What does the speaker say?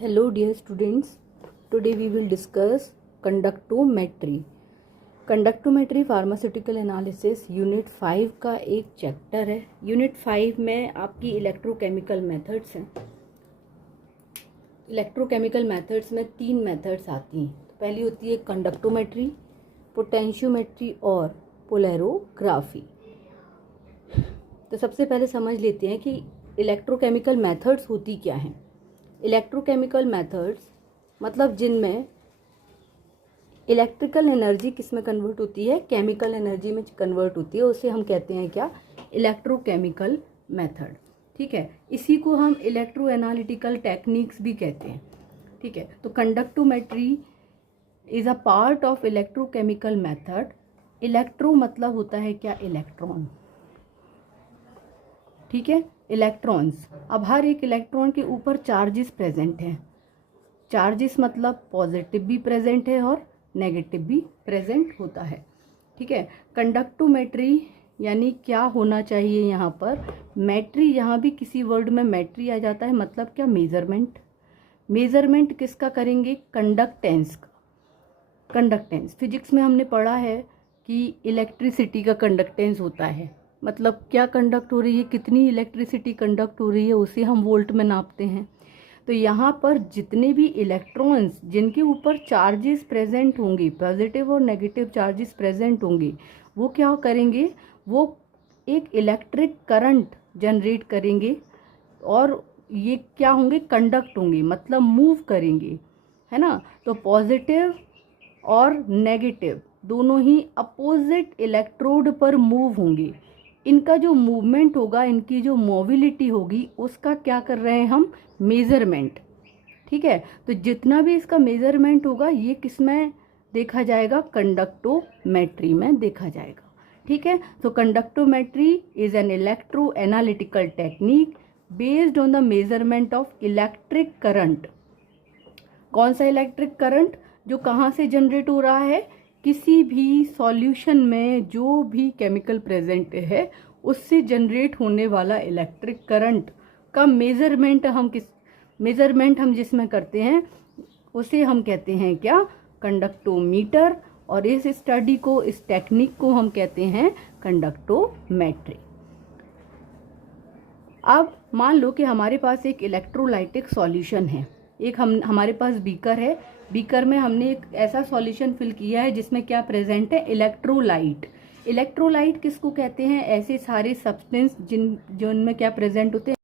Hello dear students, today we will discuss conductometry. Conductometry pharmaceutical analysis unit 5 का एक chapter है। Unit 5 में आपकी इलेक्ट्रोकेमिकल मेथड्स हैं। इलेक्ट्रोकेमिकल मेथड्स में 3 मेथड्स आती हैं। तो पहली होती है कंडक्टोमेट्री, पोटेंशियोमेट्री और पोलैरोग्राफी। तो सबसे पहले समझ लेते हैं कि इलेक्ट्रोकेमिकल मेथड्स होती क्या हैं। इलेक्ट्रोकेमिकल मेथड्स मतलब जिनमें इलेक्ट्रिकल एनर्जी किस में कन्वर्ट होती है, केमिकल एनर्जी में कन्वर्ट होती है, उसे हम कहते हैं क्या, इलेक्ट्रोकेमिकल मेथड। ठीक है, इसी को हम इलेक्ट्रो एनालिटिकल टेक्निक्स भी कहते हैं। ठीक है, तो conductometry is a part of electrochemical method. Electro मतलब होता है क्या, इलेक्ट्रॉन। ठीक है, इलेक्ट्रॉन्स। अब हर एक इलेक्ट्रॉन के ऊपर चार्जेस प्रेजेंट हैं। चार्जेस मतलब पॉजिटिव भी प्रेजेंट है और नेगेटिव भी प्रेजेंट होता है। ठीक है, कंडक्टोमेट्री यानी क्या होना चाहिए यहाँ पर, मेट्री, यहाँ भी किसी वर्ड में मेट्री आ जाता है, मतलब क्या, मेजरमेंट। मेजरमेंट किसका करेंगे, कंडक्टेंस का। कंडक्टेंस फिजिक्स में हमने पढ़ा है कि इलेक्ट्रिसिटी का कंडक्टेंस होता है, मतलब क्या कंडक्ट हो रही है, कितनी इलेक्ट्रिसिटी कंडक्ट हो रही है, उसे हम वोल्ट में नापते हैं। तो यहाँ पर जितने भी इलेक्ट्रॉन्स जिनके ऊपर चार्जेस प्रेजेंट होंगे, पॉजिटिव और नेगेटिव चार्जेस प्रेजेंट होंगे, वो क्या करेंगे, वो एक इलेक्ट्रिक करंट जनरेट करेंगे और ये क्या होंगे, कंडक्ट होंगे, मतलब मूव करेंगे, है ना। तो पॉजिटिव और नेगेटिव दोनों ही अपोजिट इलेक्ट्रोड पर मूव होंगे। इनका जो मूवमेंट होगा, इनकी जो मोबिलिटी होगी, उसका क्या कर रहे हैं हम, मेज़रमेंट। ठीक है, तो जितना भी इसका मेज़रमेंट होगा ये किस में देखा जाएगा, कंडक्टोमेट्री में देखा जाएगा। ठीक है, तो conductometry is an electro analytical technique based on the measurement of electric current. कौन सा इलेक्ट्रिक करंट, जो कहाँ से जनरेट हो रहा है, किसी भी सॉल्यूशन में जो भी केमिकल प्रेजेंट है उससे जनरेट होने वाला इलेक्ट्रिक करंट का मेजरमेंट हम जिसमें करते हैं उसे हम कहते हैं क्या, कंडक्टोमीटर। और इस स्टडी को, इस टेक्निक को हम कहते हैं कंडक्टोमेट्री। अब मान लो कि हमारे पास एक इलेक्ट्रोलाइटिक सॉल्यूशन है, एक हमारे पास बीकर है। बीकर में हमने एक ऐसा सॉल्यूशन फिल किया है जिसमें क्या प्रेजेंट है, इलेक्ट्रोलाइट। इलेक्ट्रोलाइट किसको कहते हैं, ऐसे सारे सब्सटेंस जिनमें क्या प्रेजेंट होते हैं,